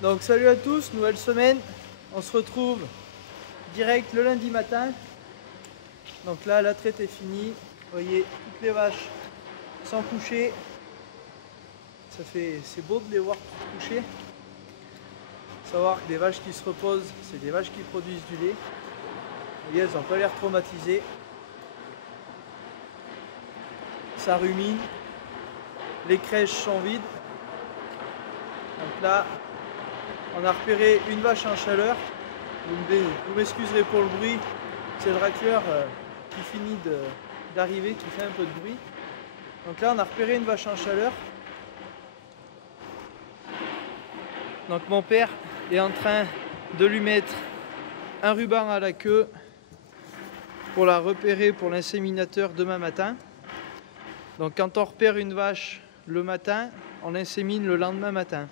Donc salut à tous, nouvelle semaine. On se retrouve direct le lundi matin. Donc là la traite est finie. Vous voyez toutes les vaches sont couchées. C'est beau de les voir coucher. Savoir que des vaches qui se reposent, c'est des vaches qui produisent du lait. Vous voyez, elles n'ont pas l'air traumatisées. Ça rumine. Les crèches sont vides. Donc là, on a repéré une vache en chaleur. Vous m'excuserez pour le bruit. C'est le racleur qui finit d'arriver, qui fait un peu de bruit. Donc là, on a repéré une vache en chaleur. Donc mon père est en train de lui mettre un ruban à la queue pour la repérer pour l'inséminateur demain matin. Donc quand on repère une vache le matin, on l'insémine le lendemain matin.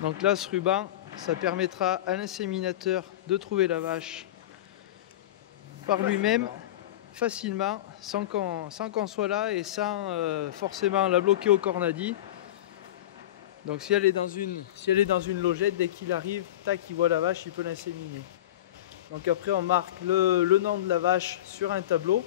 Donc là, ce ruban, ça permettra à l'inséminateur de trouver la vache par lui-même, facilement, sans qu'on soit là et sans forcément la bloquer au cornadi. Donc si elle est dans une logette, dès qu'il arrive, tac, il voit la vache, il peut l'inséminer. Donc après, on marque le nom de la vache sur un tableau.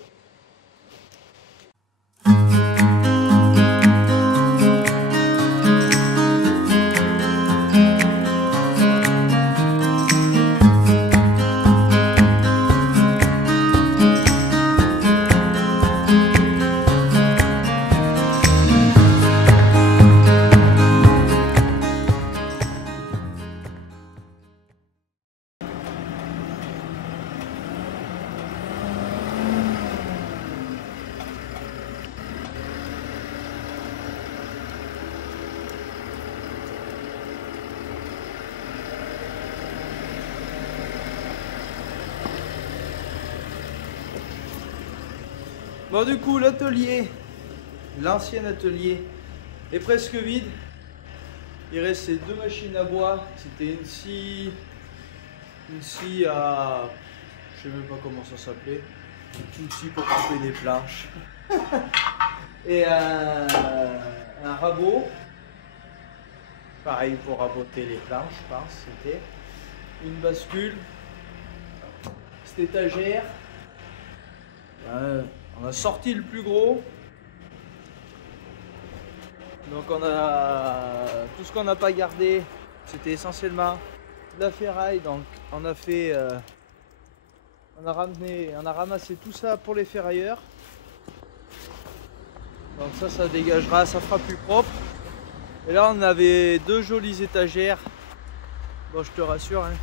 Bon, du coup, l'atelier, l'ancien atelier, est presque vide. Il reste ces deux machines à bois. C'était une scie à... je sais même pas comment ça s'appelait. Une scie pour couper des planches. Et un rabot. Pareil pour raboter les planches, je pense. C'était une bascule. Cette étagère. On a sorti le plus gros. Donc on a tout ce qu'on n'a pas gardé, c'était essentiellement de la ferraille. Donc on a fait on a ramassé tout ça pour les ferrailleurs. Donc ça dégagera, ça fera plus propre. Et là on avait deux jolies étagères. Bon, je te rassure, hein,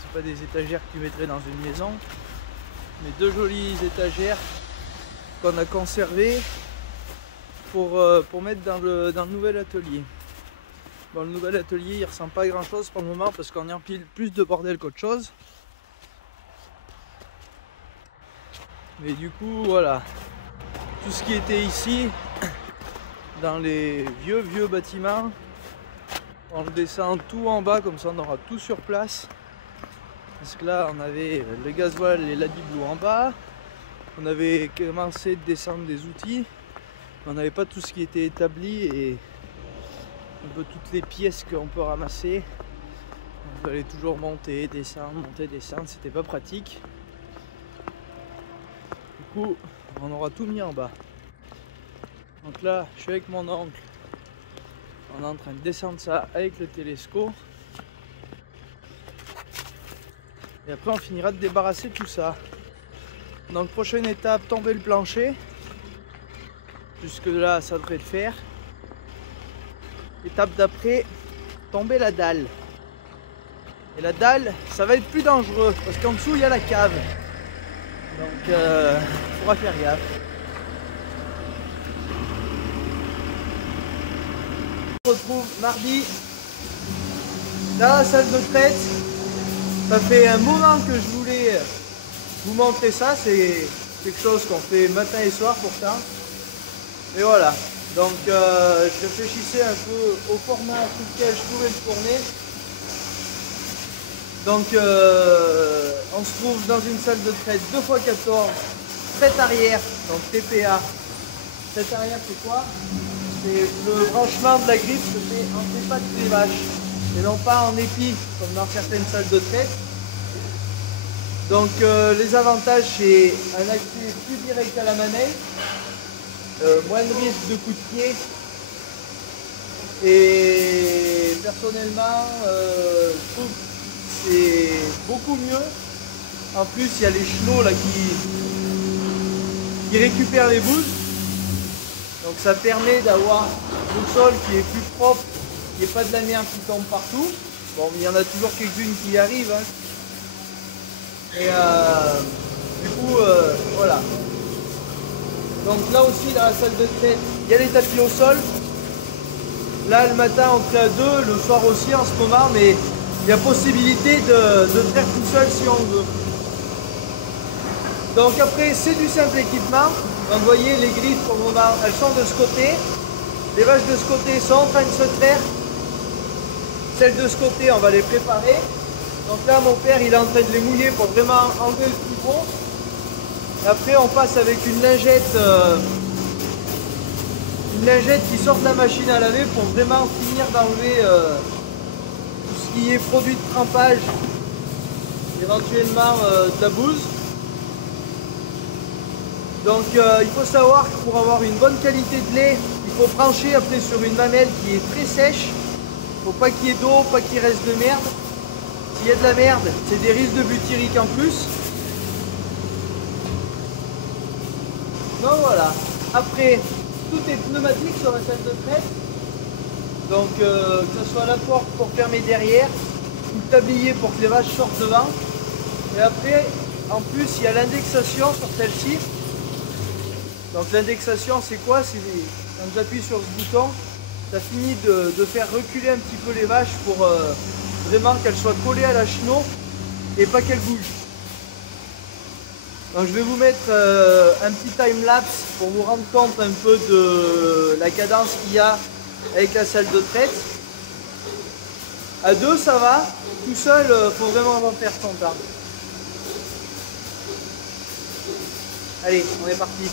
c'est pas des étagères que tu mettrais dans une maison, mais deux jolies étagères qu'on a conservé pour mettre dans le nouvel atelier. Bon, le nouvel atelier il ressemble pas à grand chose pour le moment parce qu'on y empile plus de bordel qu'autre chose. Mais du coup voilà, tout ce qui était ici dans les vieux bâtiments, on le descend tout en bas, comme ça on aura tout sur place. Parce que là on avait le gasoil et la bibelot en bas. On avait commencé de descendre des outils, on n'avait pas tout ce qui était établi et un peu toutes les pièces qu'on peut ramasser. Il fallait toujours monter, descendre, c'était pas pratique. Du coup, on aura tout mis en bas. Donc là, je suis avec mon oncle, on est en train de descendre ça avec le télescope. Et après, on finira de débarrasser tout ça. Donc prochaine étape, tomber le plancher. Jusque là ça devrait le faire. Étape d'après, tomber la dalle. Et la dalle, ça va être plus dangereux parce qu'en dessous il y a la cave. Donc il faudra faire gaffe. On se retrouve mardi dans la salle de traite. Ça fait un moment que je voulais vous montrer ça, c'est quelque chose qu'on fait matin et soir pourtant. Et voilà, donc je réfléchissais un peu au format sur lequel je pouvais le tourner. Donc on se trouve dans une salle de traite 2x14, traite arrière, donc TPA. Traite arrière c'est quoi? C'est le branchement de la griffe que fait en pattes des vaches. et non pas en épi comme dans certaines salles de traite. Donc les avantages, c'est un accès plus direct à la manette, moins de risque de coup de pied. Et personnellement, je trouve que c'est beaucoup mieux. En plus, il y a les chenaux là qui récupèrent les bouses. Donc ça permet d'avoir le sol qui est plus propre, qu'il n'y ait pas de la merde qui tombe partout. Bon, il y en a toujours quelques-unes qui y arrivent. Hein. Et du coup, voilà. Donc là aussi, dans la salle de traite, il y a les tapis au sol. Là, le matin, on traite à 2, le soir aussi en ce moment, mais il y a possibilité de traire tout seul si on veut. Donc après, c'est du simple équipement. Donc vous voyez, les griffes, pour le moment, elles sont de ce côté. Les vaches de ce côté sont en train de se traire. Celles de ce côté, on va les préparer. Donc là, mon père, il est en train de les mouiller pour vraiment enlever le plus gros. Après, on passe avec une lingette qui sort de la machine à laver pour vraiment finir d'enlever tout ce qui est produit de trempage, éventuellement de la bouse. Donc il faut savoir que pour avoir une bonne qualité de lait, il faut brancher après sur une mamelle qui est très sèche. Il ne faut pas qu'il y ait d'eau, pas qu'il reste de merde. S'il y a de la merde, c'est des risques de butyrique en plus. Donc voilà. Après, tout est pneumatique sur la salle de traite. Donc que ce soit la porte pour fermer derrière, ou le tablier pour que les vaches sortent devant. Et après, en plus, il y a l'indexation sur celle-ci. Donc l'indexation, c'est quoi? C'est quand j'appuie sur ce bouton, ça finit de faire reculer un petit peu les vaches pour vraiment qu'elles soient collées à la chenot et pas qu'elles bougent. Donc je vais vous mettre un petit time-lapse pour vous rendre compte un peu de la cadence qu'il y a avec la salle de traite. À 2 ça va, tout seul faut vraiment en faire son temps. Allez, on est parti.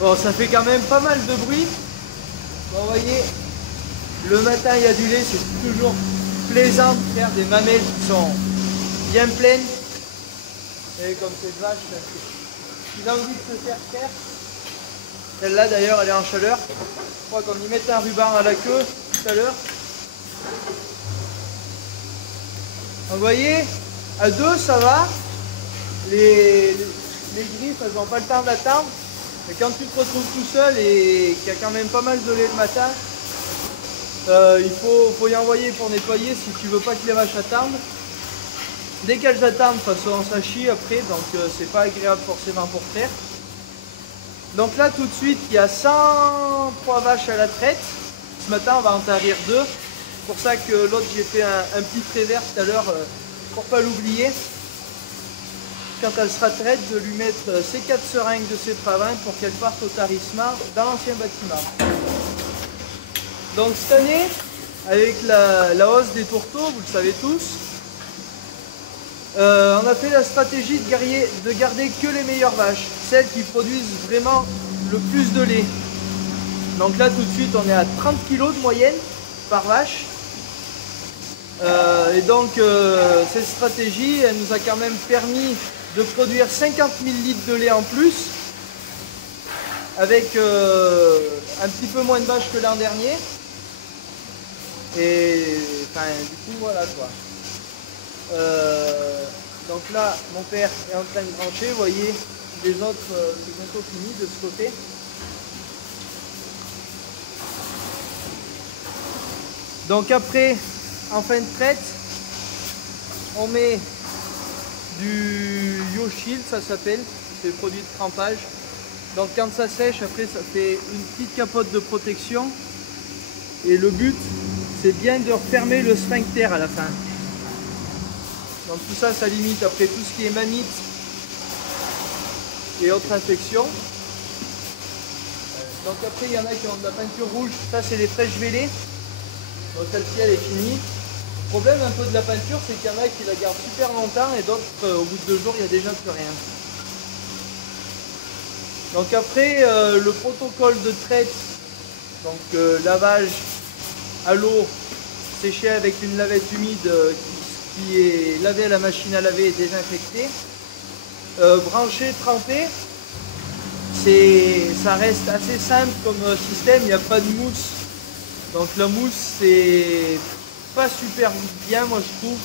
Bon, ça fait quand même pas mal de bruit. Bon, vous voyez, le matin il y a du lait, c'est toujours plaisant de faire des mamelles qui sont bien pleines. Et comme cette vache, il a envie de se faire faire. Celle-là d'ailleurs, elle est en chaleur. Je crois qu'on y mettait un ruban à la queue tout à l'heure. Donc, vous voyez, à 2 ça va. Les griffes, elles n'ont pas le temps d'attendre. Et quand tu te retrouves tout seul et qu'il y a quand même pas mal de lait le matin, il faut y envoyer pour nettoyer si tu veux pas que les vaches attendent. Dès qu'elles attendent, de toute façon ça chie après, donc c'est pas agréable forcément pour faire. Donc là tout de suite, il y a 103 vaches à la traite. Ce matin on va en tarir 2. C'est pour ça que l'autre j'ai fait un petit trévers tout à l'heure pour pas l'oublier. Quand elle sera traite, de lui mettre ces 4 seringues de cétravin pour qu'elle parte au tarissement dans l'ancien bâtiment. Donc cette année, avec la hausse des tourteaux, vous le savez tous, On a fait la stratégie de garder que les meilleures vaches, celles qui produisent vraiment le plus de lait. Donc là tout de suite on est à 30 kg de moyenne par vache. Et donc cette stratégie elle nous a quand même permis de produire 50 000 litres de lait en plus, avec un petit peu moins de vaches que l'an dernier. Et enfin, du coup voilà quoi. Donc là mon père est en train de brancher, vous voyez les autres c'est bientôt fini de ce côté. Donc après, en fin de traite, on met du YoShield, ça s'appelle, c'est le produit de trempage. Donc quand ça sèche, après ça fait une petite capote de protection. Et le but, c'est bien de refermer le sphincter à la fin. Donc tout ça, ça limite après tout ce qui est mamite et autres infections. Donc après, il y en a qui ont de la peinture rouge, ça c'est les fraîches vélées. Donc celle-ci, elle est finie. Le problème un peu de la peinture, c'est qu'il y en a qui la gardent super longtemps et d'autres, au bout de 2 jours, il n'y a déjà plus rien. Donc après, le protocole de traite, donc lavage à l'eau, séché avec une lavette humide qui est lavée à la machine à laver et désinfectée. Branché, trempé, ça reste assez simple comme système, il n'y a pas de mousse. Donc la mousse, c'est pas super bien, moi je trouve.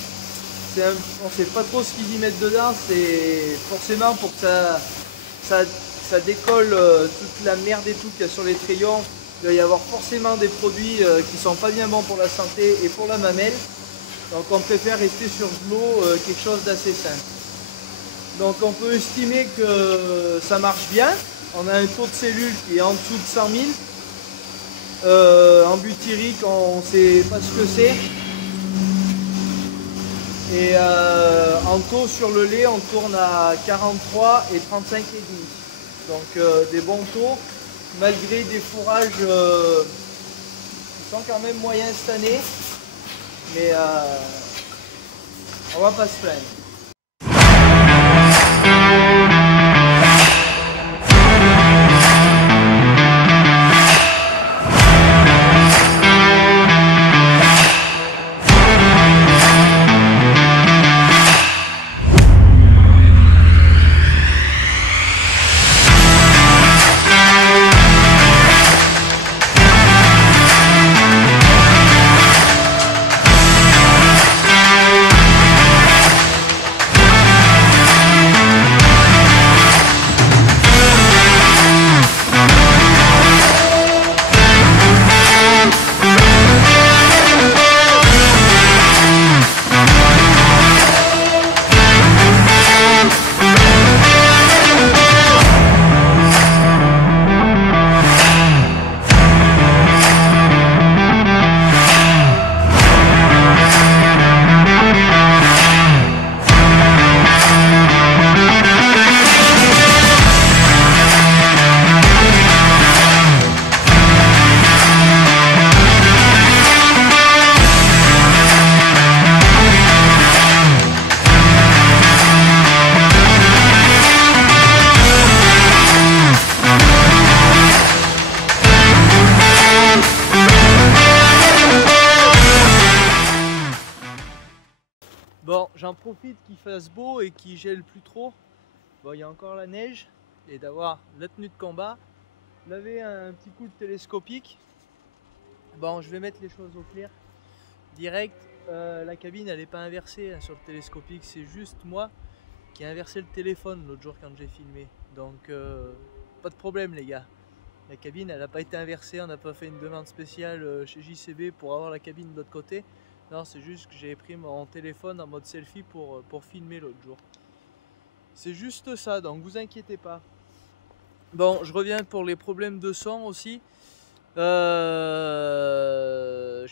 On sait pas trop ce qu'ils y mettent dedans, c'est forcément pour que ça décolle toute la merde et tout qu'il y a sur les crayons. Il doit y avoir forcément des produits qui sont pas bien bons pour la santé et pour la mamelle. Donc on préfère rester sur de l'eau, quelque chose d'assez simple. Donc on peut estimer que ça marche bien. On a un taux de cellules qui est en dessous de 100 000. En butyrique, on ne sait pas ce que c'est. Et en taux sur le lait, on tourne à 43 et 35,5. Donc des bons taux, malgré des fourrages qui sont quand même moyens cette année. Mais on va pas se plaindre. Bon, j'en profite qu'il fasse beau et qu'il gèle plus trop. Bon, il y a encore la neige et d'avoir la tenue de combat. Laver un petit coup de télescopique. Bon, je vais mettre les choses au clair. Direct, la cabine elle n'est pas inversée hein, sur le télescopique, c'est juste moi qui ai inversé le téléphone l'autre jour quand j'ai filmé. Donc, pas de problème les gars. La cabine elle n'a pas été inversée, on n'a pas fait une demande spéciale chez JCB pour avoir la cabine de l'autre côté. Non, c'est juste que j'ai pris mon téléphone en mode selfie pour filmer l'autre jour. C'est juste ça, donc vous inquiétez pas. Bon, je reviens pour les problèmes de son aussi. Je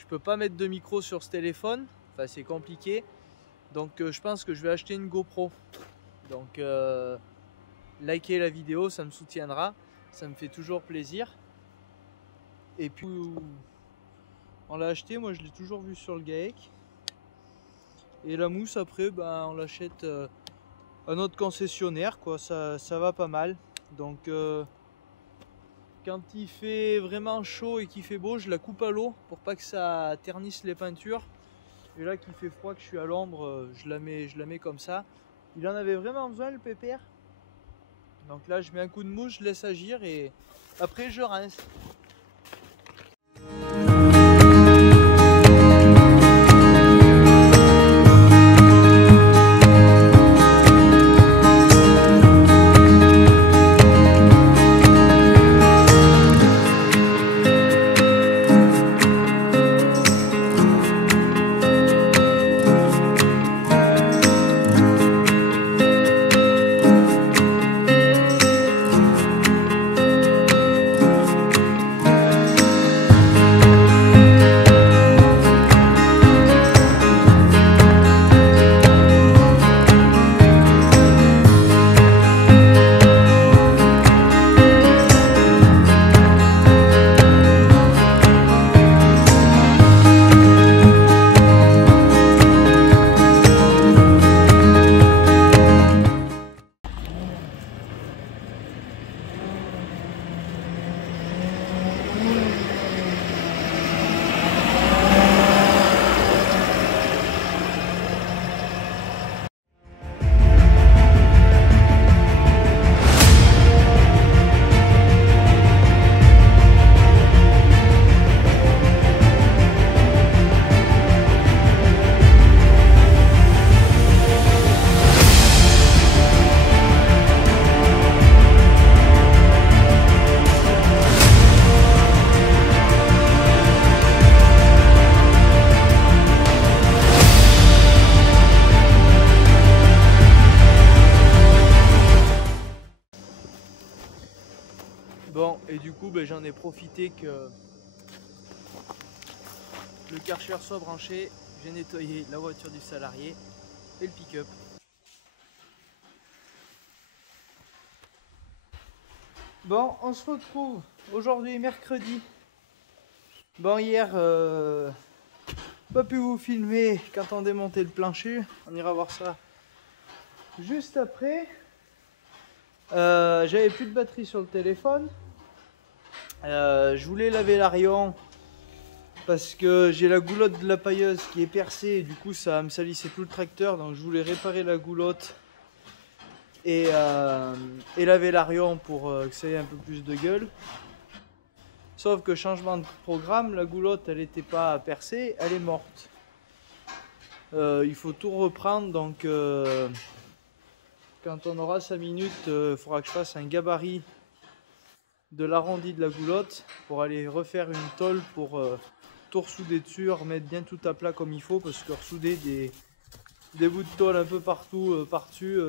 peux pas mettre de micro sur ce téléphone, enfin c'est compliqué. Donc je pense que je vais acheter une GoPro. Donc likez la vidéo, ça me soutiendra, ça me fait toujours plaisir. Et puis on l'a acheté, moi je l'ai toujours vu sur le GAEC. Et la mousse après ben, on l'achète à notre concessionnaire quoi, ça va pas mal. Donc quand il fait vraiment chaud et qu'il fait beau, je la coupe à l'eau pour pas que ça ternisse les peintures. Et là qu'il fait froid, que je suis à l'ombre, je la mets comme ça. Il en avait vraiment besoin le pépère. Donc là je mets un coup de mousse, je laisse agir et après je rince. Bon, et du coup ben, j'en ai profité que le Karcher soit branché. J'ai nettoyé la voiture du salarié et le pick-up. Bon, on se retrouve aujourd'hui mercredi. Bon, hier, pas pu vous filmer quand on démontait le plancher. On ira voir ça juste après. J'avais plus de batterie sur le téléphone. Je voulais laver l'Arion parce que j'ai la goulotte de la pailleuse qui est percée et du coup ça me salissait tout le tracteur, donc je voulais réparer la goulotte et laver l'Arion pour que ça ait un peu plus de gueule. Sauf que changement de programme, la goulotte elle n'était pas percée, elle est morte. Il faut tout reprendre, donc quand on aura 5 minutes, il faudra que je fasse un gabarit de l'arrondi de la goulotte pour aller refaire une tôle pour tout ressouder dessus, remettre bien tout à plat comme il faut, parce que ressouder des bouts de tôle un peu partout par-dessus,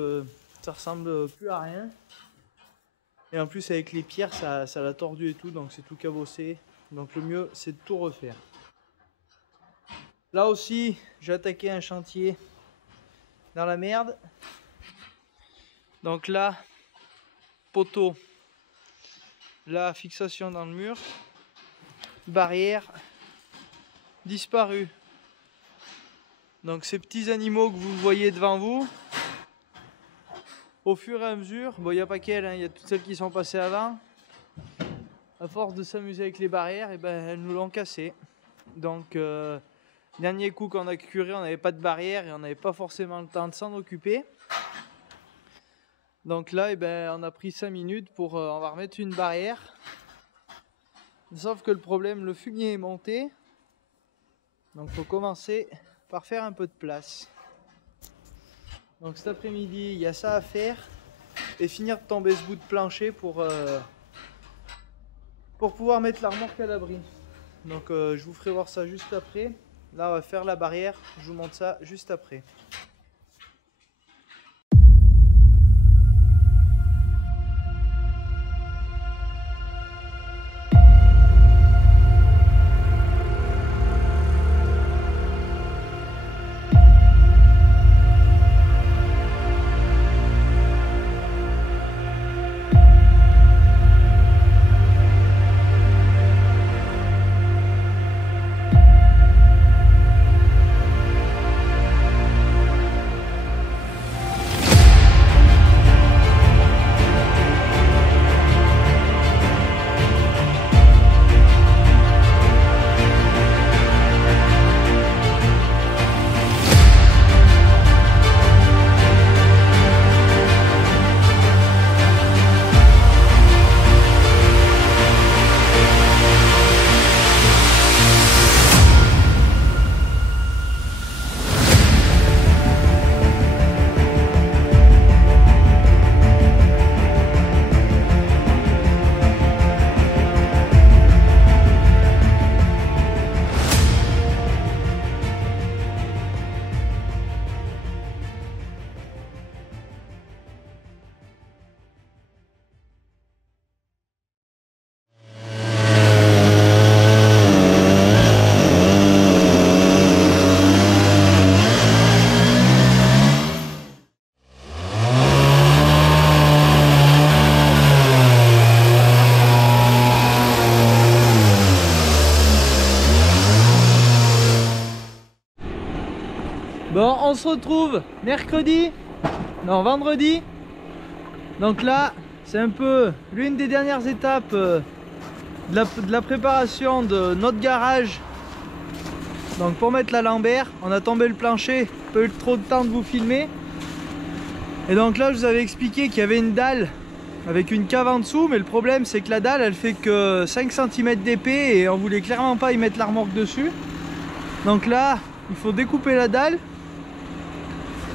ça ressemble plus à rien. Et en plus avec les pierres ça l'a tordu et tout, donc c'est tout cabossé, donc le mieux c'est de tout refaire. Là aussi j'ai attaqué un chantier dans la merde. Donc là, poteau, la fixation dans le mur, barrière, disparu. Donc ces petits animaux que vous voyez devant vous, au fur et à mesure, bon il n'y a pas qu'elles, il y a toutes celles qui sont passées avant, à force de s'amuser avec les barrières, et ben elles nous l'ont cassé. Donc dernier coup qu'on a curé, on n'avait pas de barrière et on n'avait pas forcément le temps de s'en occuper. Donc là, eh ben, on a pris 5 minutes pour on va remettre une barrière. Sauf que le problème, le fumier est monté. Donc il faut commencer par faire un peu de place. Donc cet après-midi, il y a ça à faire. Et finir de tomber ce bout de plancher pour pouvoir mettre la remorque à l'abri. Donc je vous ferai voir ça juste après. Là, on va faire la barrière. Je vous montre ça juste après. Bon, on se retrouve mercredi, non vendredi. Donc là, c'est un peu l'une des dernières étapes de la préparation de notre garage. Donc pour mettre la lambert, on a tombé le plancher, pas eu trop de temps de vous filmer. Et donc là, je vous avais expliqué qu'il y avait une dalle avec une cave en dessous, mais le problème c'est que la dalle elle fait que 5 cm d'épais et on voulait clairement pas y mettre la remorque dessus. Donc là, il faut découper la dalle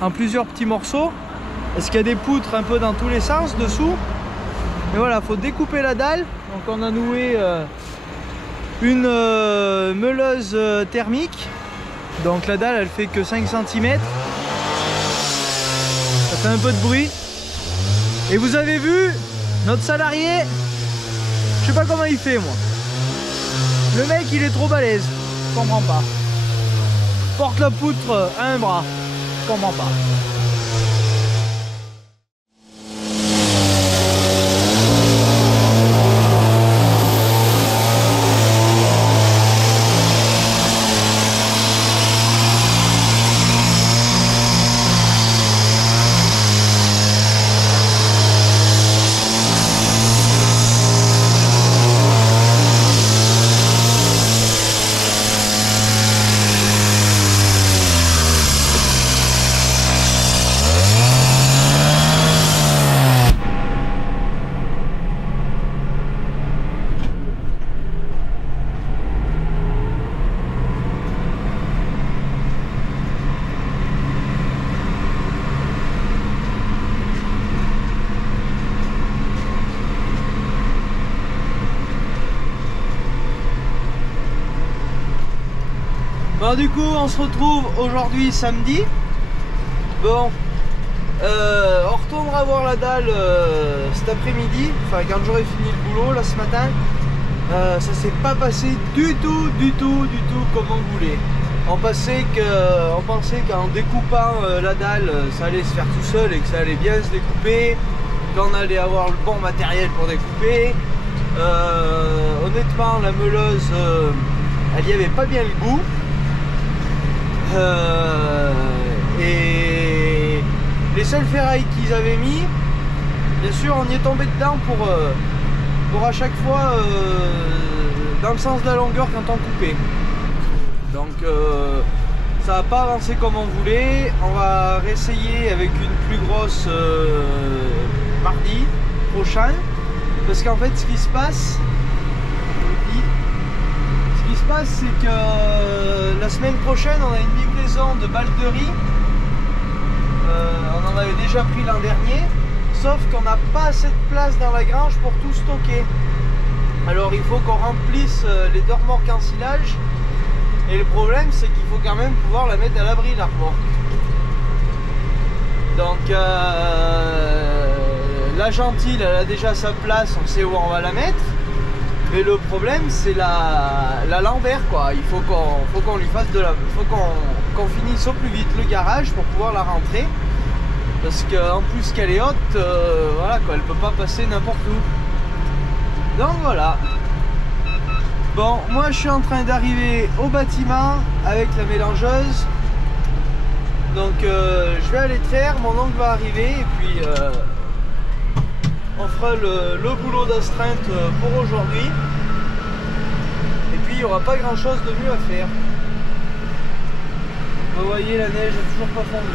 en plusieurs petits morceaux parce qu'il y a des poutres un peu dans tous les sens dessous. Mais voilà, il faut découper la dalle. Donc on a noué une meuleuse thermique. Donc la dalle elle fait que 5 cm. Ça fait un peu de bruit. Et vous avez vu, notre salarié, je sais pas comment il fait moi. Le mec il est trop balèze, je comprends pas. Porte la poutre à un bras, je comprends pas. Bon, du coup on se retrouve aujourd'hui samedi. Bon, on retournera voir la dalle cet après-midi, enfin quand j'aurai fini le boulot là ce matin. Ça s'est pas passé du tout comme on voulait. On pensait qu'en découpant la dalle ça allait se faire tout seul et que ça allait bien se découper, qu'on allait avoir le bon matériel pour découper. Honnêtement la meuleuse elle y avait pas bien le goût. Et les seules ferrailles qu'ils avaient mis, bien sûr on y est tombé dedans pour à chaque fois dans le sens de la longueur quand on coupait. Donc ça n'a pas avancé comme on voulait. On va réessayer avec une plus grosse mardi prochain, parce qu'en fait ce qui se passe, c'est que la semaine prochaine on a une livraison de balles de riz. On en avait déjà pris l'an dernier, sauf qu'on n'a pas assez de place dans la grange pour tout stocker. Alors il faut qu'on remplisse les deux remorques en silage, et le problème c'est qu'il faut quand même pouvoir la mettre à l'abri la remorque. Donc la gentille elle a déjà sa place, on sait où on va la mettre. Mais le problème c'est la lambert quoi. Il faut qu'on lui fasse qu'on finisse au plus vite le garage pour pouvoir la rentrer. Parce qu'en plus qu'elle est haute, voilà quoi, elle peut pas passer n'importe où. Donc voilà. Bon, moi je suis en train d'arriver au bâtiment avec la mélangeuse. Donc je vais aller traire, mon oncle va arriver et puis on fera le boulot d'astreinte pour aujourd'hui. Et puis il n'y aura pas grand chose de mieux à faire. Vous voyez, la neige n'a toujours pas fondu.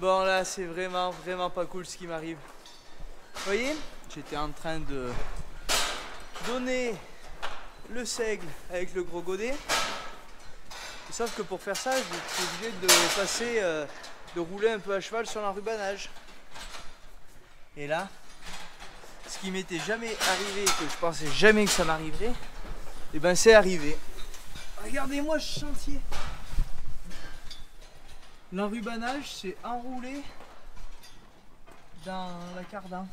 Bon là c'est vraiment pas cool ce qui m'arrive. Vous voyez, j'étais en train de donner le seigle avec le gros godet. Sauf que pour faire ça, je suis obligé de passer, de rouler un peu à cheval sur l'enrubanage. Et là, ce qui m'était jamais arrivé, que je pensais jamais que ça m'arriverait, et ben c'est arrivé. Regardez-moi ce chantier. L'enrubanage s'est enroulé dans la cardan.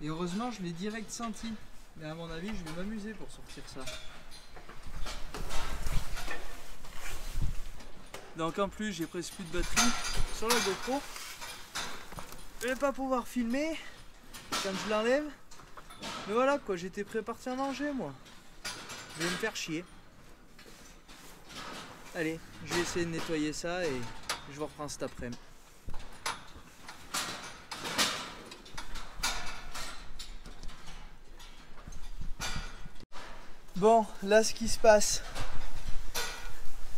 Et heureusement, je l'ai direct senti. Mais à mon avis, je vais m'amuser pour sortir ça. Donc en plus, j'ai presque plus de batterie sur la GoPro. Je vais pas pouvoir filmer quand je l'enlève. Mais voilà quoi, j'étais prêt à partir en danger moi. Je vais me faire chier. Allez, je vais essayer de nettoyer ça et je vous reprends cet après-midi. Bon, là ce qui se passe,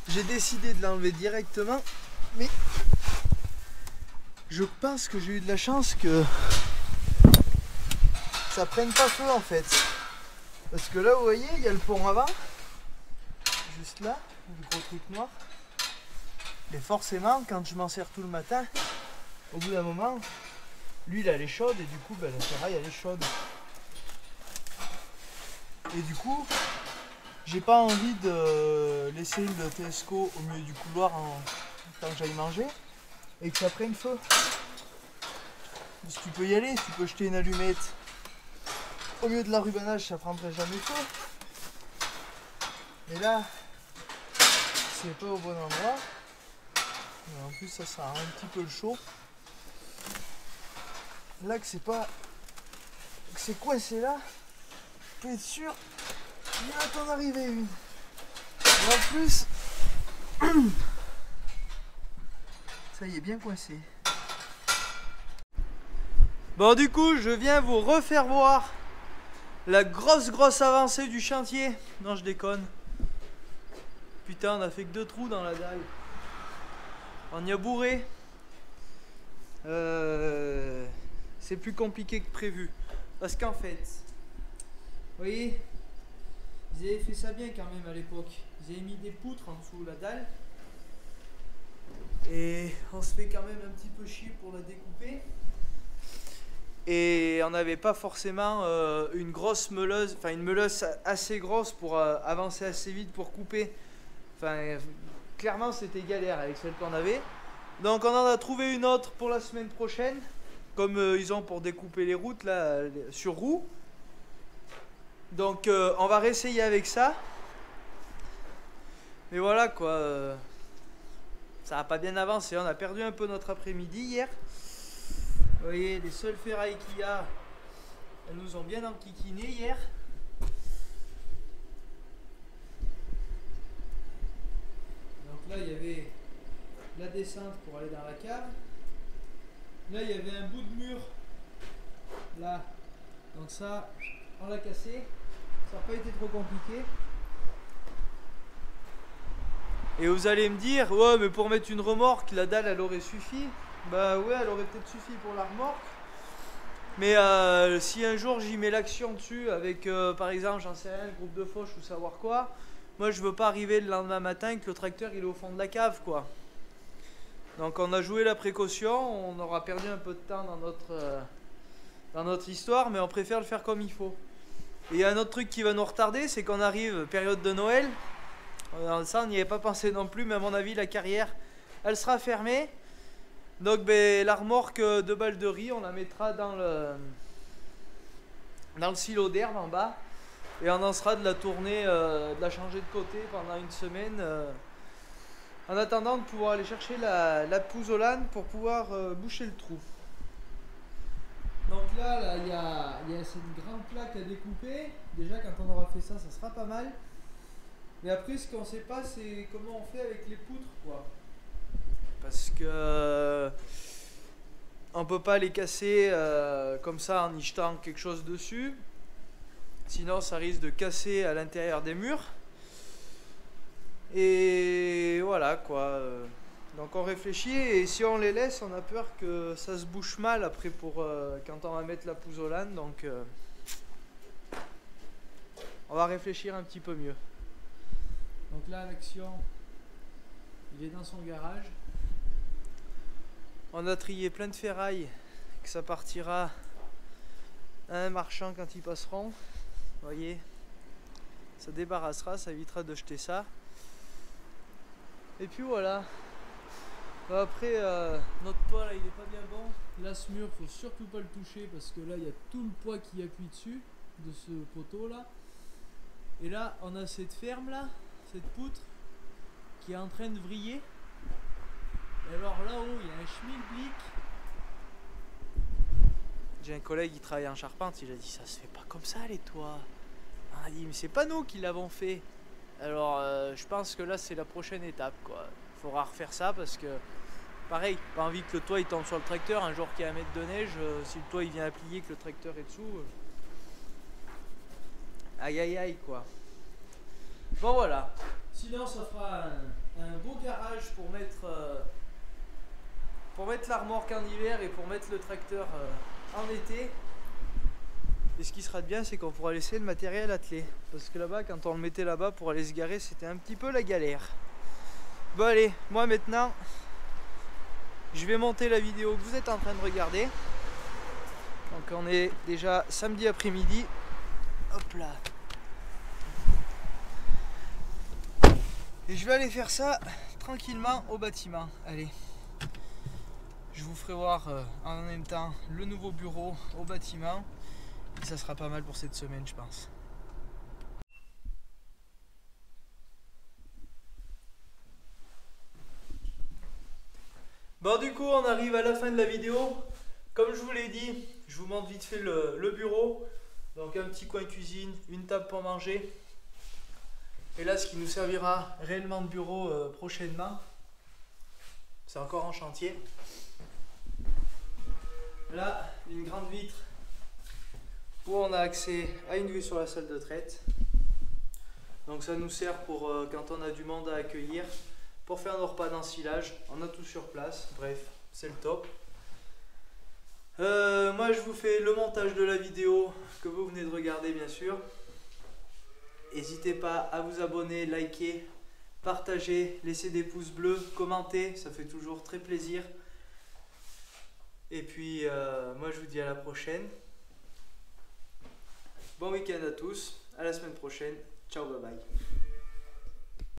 j'ai décidé de l'enlever directement, mais je pense que j'ai eu de la chance que ça prenne pas feu en fait. Parce que là vous voyez, il y a le pont avant, juste là, le gros truc noir. Et forcément, quand je m'en sers tout le matin, au bout d'un moment, l'huile elle est chaude et du coup la ferraille elle est chaude. Et du coup, j'ai pas envie de laisser le Tesco au milieu du couloir tant que j'aille manger et que ça prenne feu. Si tu peux y aller, si tu peux jeter une allumette au milieu de l'enrubanage, ça prendrait jamais feu. Mais là, c'est pas au bon endroit. Mais en plus, ça sera un petit peu le chaud. Là, que c'est pas. Que c'est coincé là. Tu peux être sûr qu'il va t'en arriver une. Et en plus, ça y est, bien coincé. Bon, du coup, je viens vous refaire voir la grosse avancée du chantier. Non, je déconne. Putain, on a fait que 2 trous dans la dalle. On y a bourré. C'est plus compliqué que prévu. Parce qu'en fait, vous voyez, ils avaient fait ça bien quand même à l'époque. Ils avaient mis des poutres en dessous de la dalle. Et on se fait quand même un petit peu chier pour la découper. Et on n'avait pas forcément une grosse meuleuse, enfin une meuleuse assez grosse pour avancer assez vite pour couper. Enfin, clairement c'était galère avec celle qu'on avait. Donc on en a trouvé une autre pour la semaine prochaine. Comme ils ont pour découper les routes là, sur roue. Donc on va réessayer avec ça. Mais voilà quoi, ça n'a pas bien avancé. On a perdu un peu notre après-midi hier. Vous voyez, les seules ferrailles qu'il y a, elles nous ont bien enquiquiné hier. Donc là, il y avait la descente pour aller dans la cave. Là, il y avait un bout de mur. Là. Donc ça, on l'a cassé. Ça n'a pas été trop compliqué. Et vous allez me dire, ouais, mais pour mettre une remorque, la dalle, elle aurait suffi. Bah ouais, elle aurait peut-être suffi pour la remorque. Mais si un jour j'y mets l'action dessus avec, par exemple, j'en sais rien, le groupe de fauche ou savoir quoi, moi je veux pas arriver le lendemain matin et que le tracteur il est au fond de la cave, quoi. Donc on a joué la précaution, on aura perdu un peu de temps dans notre histoire, mais on préfère le faire comme il faut. Et il y a un autre truc qui va nous retarder, c'est qu'on arrive période de Noël. Ça on n'y avait pas pensé non plus, mais à mon avis la carrière elle sera fermée. Donc ben, la remorque de balles de riz, on la mettra dans le silo d'herbe en bas. Et on en sera de la tourner, de la changer de côté pendant une semaine. En attendant de pouvoir aller chercher la pouzzolane pour pouvoir boucher le trou. Donc là, il y a cette grande plaque à découper. Déjà quand on aura fait ça, ça sera pas mal. Mais après ce qu'on sait pas, c'est comment on fait avec les poutres, quoi. Parce que on peut pas les casser comme ça en y jetant quelque chose dessus. Sinon ça risque de casser à l'intérieur des murs. Et voilà quoi. Donc on réfléchit et si on les laisse, on a peur que ça se bouche mal après pour quand on va mettre la pouzzolane. Donc on va réfléchir un petit peu mieux. Donc là l'action, il est dans son garage. On a trié plein de ferraille que ça partira à un marchand quand ils passeront. Vous voyez, ça débarrassera, ça évitera de jeter ça. Et puis voilà. Après, notre toit là, il est pas bien bon. Là, ce mur, faut surtout pas le toucher parce que là, il y a tout le poids qui appuie dessus de ce poteau là. Et là, on a cette ferme là, cette poutre qui est en train de vriller. Et alors là-haut, il y a un schmilblick. J'ai un collègue qui travaille en charpente, il a dit ça se fait pas comme ça les toits. On a dit mais c'est pas nous qui l'avons fait. Alors je pense que là c'est la prochaine étape quoi. Il faudra refaire ça parce que pareil, pas envie que le toit il tombe sur le tracteur un jour qu'il y a un mètre de neige, si le toit il vient à plier que le tracteur est dessous. Aïe aïe aïe quoi. Bon voilà. Sinon ça fera un beau garage pour mettre la remorque en hiver et pour mettre le tracteur en été. Et ce qui sera bien, c'est qu'on pourra laisser le matériel attelé. Parce que là-bas, quand on le mettait là-bas pour aller se garer, c'était un petit peu la galère. Bon allez, moi maintenant, je vais monter la vidéo que vous êtes en train de regarder. Donc on est déjà samedi après-midi. Hop là. Et je vais aller faire ça tranquillement au bâtiment. Allez. Je vous ferai voir en même temps le nouveau bureau au bâtiment. Et ça sera pas mal pour cette semaine, je pense. Bon, du coup, on arrive à la fin de la vidéo. Comme je vous l'ai dit, je vous montre vite fait le bureau. Donc un petit coin cuisine, une table pour manger. Et là, ce qui nous servira réellement de bureau prochainement. C'est encore en chantier. Là, une grande vitre où on a accès à une vue sur la salle de traite. Donc ça nous sert pour quand on a du monde à accueillir, pour faire nos repas d'ensilage. On a tout sur place, bref, c'est le top. Moi je vous fais le montage de la vidéo que vous venez de regarder bien sûr. N'hésitez pas à vous abonner, liker, partager, laisser des pouces bleus, commenter, ça fait toujours très plaisir. Et puis moi je vous dis à la prochaine. Bon week-end à tous, à la semaine prochaine, ciao bye bye.